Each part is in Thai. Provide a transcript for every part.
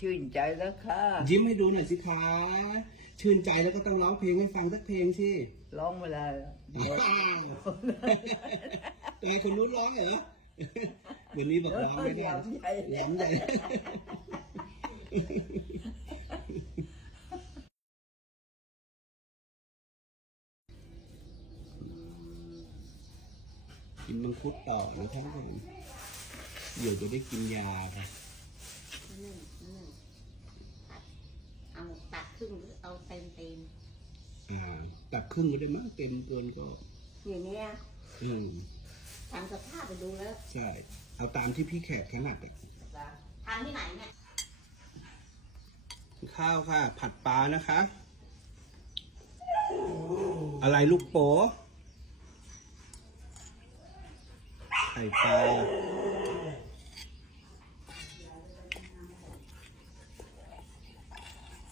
ชื่นใจแล้วค่ะ ยิ้มให้ดูหน่อยสิคะ ชื่นใจแล้วก็ต้องร้องเพลงให้ฟังสักเพลงสิร้องเวลาอ้าวทำไมคนนู้นร้องเหรอ วันนี้บอกร้องไม่ได้ย้ำใหญ่ย้ำใหญ่กินมังคุดต่อนะครับผมเดี๋ยวจะได้กินยาครับ นึ่งนึ่งตัดเอาตัดครึ่งหรือเอาเต็มเต็ม อ่าตัดครึ่งก็ได้มั้งเต็มเกินก็ๆอย่างเนี้ยอืมทำสภาพไปดูแล้วใช่ เอาตามที่พี่แขกถนัดอะทำที่ไหนเนี่ยข้าวค่ะ ผัดปลานะคะ อะไรลูกโป๋ไข่ปลา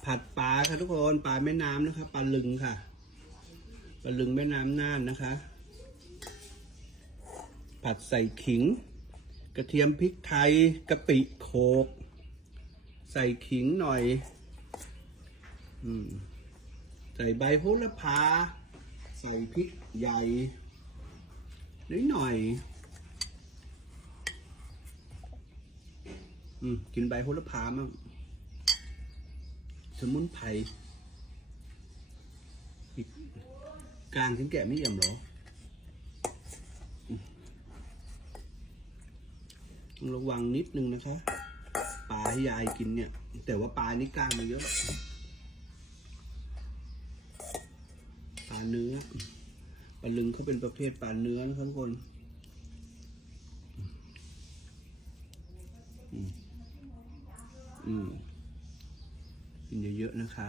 ผัดปลาค่ะทุกคนปลาแม่น้ำนะคะปลาลึงค่ะปลาลึงแม่น้ำน่านนะคะ ผัดใส่ขิง กระเทียมพริกไทยกะปิโขกใส่ขิงหน่อยอใส่ใบโหระพา ใส่พริกใหญ่นิดหน่อยอกินใบโหระพามั่ง สมุนไพรอีกกลางถึงแกะไม่เอี่ยมหรอต้องระวังนิดนึงนะคะ ปลาให้ยายกินเนี่ย แต่ว่าปลานี่กล้างมันเยอะ ปลาเนื้อ ปลาลึงเขาเป็นประเภทปลาเนื้อนะครับทุกคนอืมอืม กินเยอะๆนะคะ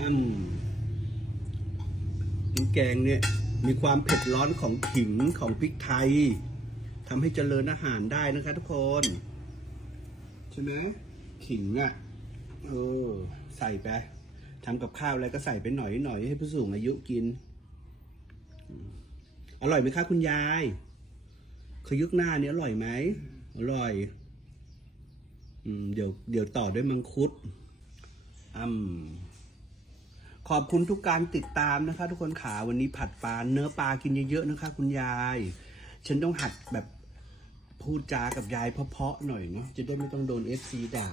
อืมน้ำแกงเนี่ยมีความเผ็ดร้อนของขิงของพริกไทยทำให้เจริญอาหารได้นะคะทุกคน ใช่ไหมขิงอะเออใส่ไปทำกับข้าวอะไรก็ใส่ไปหน่อยหน่อยให้ผู้สูงอายุกิน อร่อยไหมคะคุณยายขยุกหน้าเนี่ยอร่อยไหมอร่อย เดี๋ยวเดี๋ยวต่อด้วยมังคุดอืมขอบคุณทุกการติดตามนะคะ ทุกคนขาวันนี้ผัดปลาเนื้อปลากินเยอะๆนะคะ คุณยาย ฉันต้องหัดแบบพูดจากับยายเพาะๆหน่อยเนาะจะได้ไม่ต้องโดนเอฟซีด่า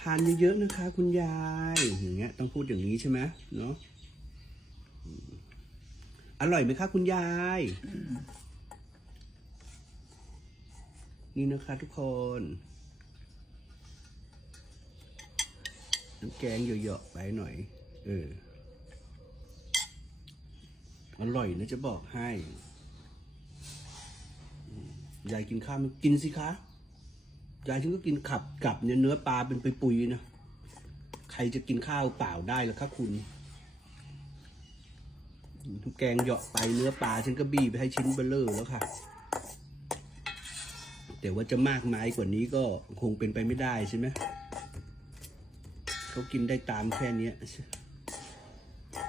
ทานเยอะๆนะคะ คุณยายอย่างเงี้ย ต้องพูดอย่างนี้ใช่ไหมเนาะอร่อยไหมคะคุณยาย นี่นะคะทุกคนน้ำแกงเหยอะๆไปหน่อย เออ อร่อยนะจะบอกให้ ยายกินข้าวไหมกินสิคะ ยายฉันก็กินขับกับเนี่ยเนื้อปลาเป็นไปปุยๆนะ ใครจะกินข้าวเปล่าได้ล่ะคะคุณทุกแกงเหยาะไปเนื้อปลาฉันก็บี้ไปให้ชิ้นเบลเลอร์แล้วค่ะ แต่ว่าจะมากมายกว่านี้ก็คงเป็นไปไม่ได้ใช่ไหมเขากินได้ตามแค่นี้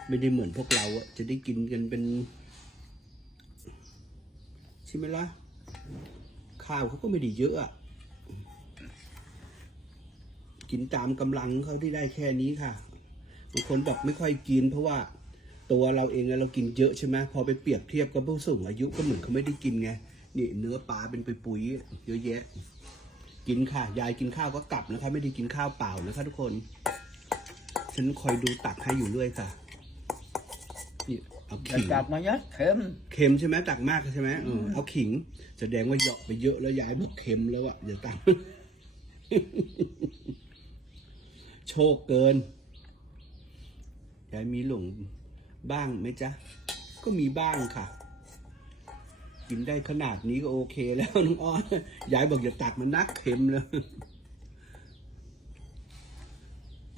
ไม่ได้เหมือนพวกเราอะจะได้กินกันเป็นใช่ไหมล่ะข้าวเขาก็ไม่ได้เยอะอะกินตามกำลังเขาที่ได้แค่นี้ค่ะบางคนบอกไม่ค่อยกิน เพราะว่าตัวเราเองเรากินเยอะใช่ไหมพอไปเปรียบเทียบกับผู้สูงอายุก็เหมือนเขาไม่ได้กินไง นี่เนื้อปลาเป็นไปปุ๋ยเยอะแยะ กินค่ะ ยายกินข้าวก็กลับนะคะ ไม่ได้กินข้าวเปล่านะคะทุกคน ฉันคอยดูตักให้อยู่เรื่อยค่ะนี่เอาจะขิง จับมาเยอะเข็มเค็มใช่ไหมตักมากใช่ไหมเออเอาขิง แสดงว่าเหยาะไปเยอะแล้วยายบอกเค็มแล้วอะเดี๋ยวตัก โชคเกินยายมีหลงบ้างไหมจ๊ะ ก็มีบ้างค่ะ กินได้ขนาดนี้ก็โอเคแล้วน้องอ้อนยายบอกอย่าตักมันนักเค็มเลย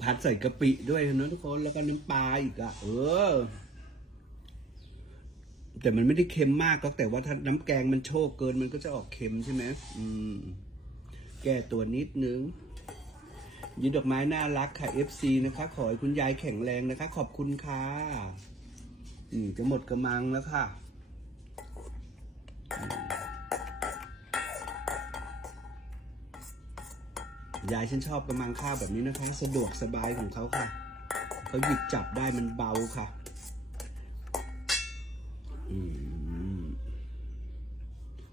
ผัดใส่กะปิด้วยนะทุกคนแล้วก็น้ำปลาอีกอะเออ แต่มันไม่ได้เค็มมากก็แต่ว่าถ้าน้ำแกงมันโชกเกินมันก็จะออกเค็มใช่ไหมอืม แก้ตัวนิดนึงยีดอกไม้น่ารักค่ะ FC นะคะ ขอให้คุณยายแข็งแรงนะคะ ขอบคุณค่ะนี่จะหมดกระมังแล้วค่ะ ยายฉันชอบกระมังข้าวแบบนี้นะคะ สะดวกสบายของเขาค่ะ เขาหยิบจับได้มันเบาค่ะ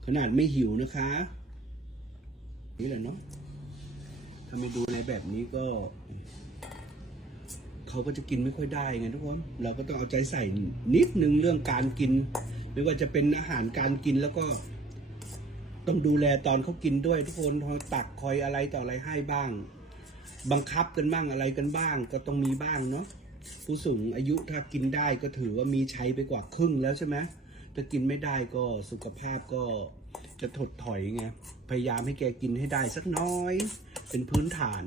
ขนาดไม่หิวนะคะ นี่แหละเนาะถ้าไม่ดูในแบบนี้ก็ เขาก็จะกินไม่ค่อยได้ไงทุกคน เราก็ต้องเอาใจใส่นิดนึงเรื่องการกิน ไม่ว่าจะเป็นอาหารการกินแล้วก็ ต้องดูแลตอนเขากินด้วยทุกคนคอยตักคอยอะไรต่ออะไรให้บ้าง บังคับกันบ้างอะไรกันบ้าง ก็ต้องมีบ้างเนาะผู้สูงอายุถ้ากินได้ก็ถือว่ามีใช้ไปกว่าครึ่งแล้วใช่ไหมถ้ากินไม่ได้ก็สุขภาพก็จะถดถอยไงพยายามให้แกกินให้ได้สักน้อย เป็นพื้นฐาน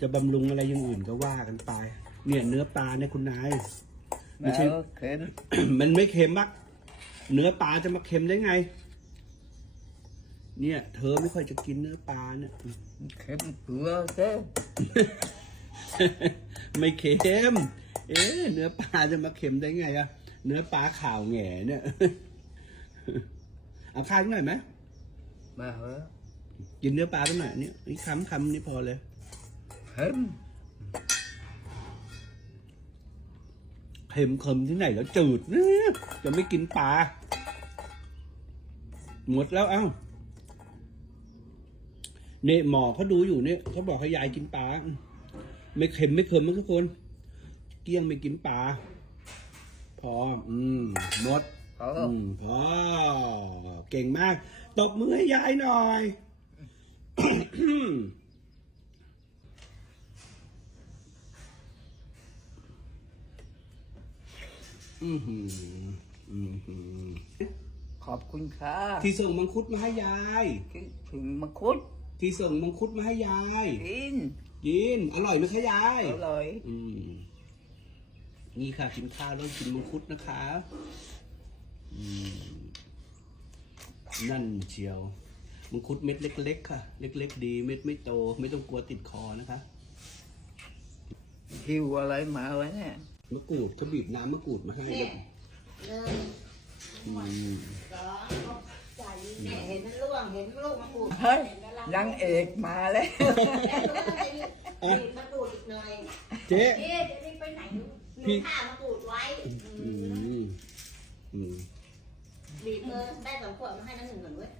จะบำรุงอะไรอย่างอื่นก็ว่ากันไป เนี่ยเนื้อปลาเนี่ยคุณนาย ไม่ใช่แล้วเค็มมันไม่เค็มมัก เนื้อปลาจะมาเค็มได้ไง เนี่ย เธอไม่ค่อยจะกินเนื้อปลาเนี่ยเค็มเกลือเซ่ไม่เค็ม เอ๊ะเนื้อปลาจะมาเค็มได้ไงอะเนื้อปลาขาวแหง่เนี่ย เอาข้าวหน่อยไหม มาเหรอกินเนื้อปลาไปหน่อยเนี่ยนี่คำคำนี่พอเลยเค็ม เค็มเค็มที่ไหนแล้วจืดเนี่ยจะไม่กินปลาหมดแล้วเอ้าเนี่ยหมอเขาดูอยู่เนี่ยเขาบอกให้ยายกินปลาไม่เค็มไม่เค็มมั้งทุกคน เกี้ยงไม่กินปลาพอ อืมหมดเขาอืมพอเก่งมาก ตบมือให้ยายหน่อย อือหืออือหือ ขอบคุณค่ะที่ส่งมังคุดมาให้ยาย คิดถึงมังคุดที่ส่งมังคุดมาให้ยาย กินกิน อร่อยไหมคะยาย อร่อย อืมนี่ค่ะกินข้าวแล้วกินมังคุดนะคะอืมนั่นเชียว มังคุดเม็ดเล็ก ๆ ค่ะ เล็ก ๆ ดี เม็ดไม่โต ไม่ต้องกลัวติดคอนะคะ หิวอะไรมาวะเนี่ย มะกรูดเขาบีบน้ำมะกรูดมาให้เนี่ยหนึ่งอืมสองเอาใส่เนี่ยเห็นมันร่วงเห็นลูกมะกรูดเฮ้ยเห็นกำลังนางเอกมาแล้วแล้วหนูก็จะหยิบหยิบมะกรูดอีกหน่อยเจ๊นี่จะรีบไปไหนหนูหพี่นูฆ่ามะกรูดไว้อืมอืมบีบเออได้สองขวดมาให้น้ำหนึ่งก่อนเว้ยเอา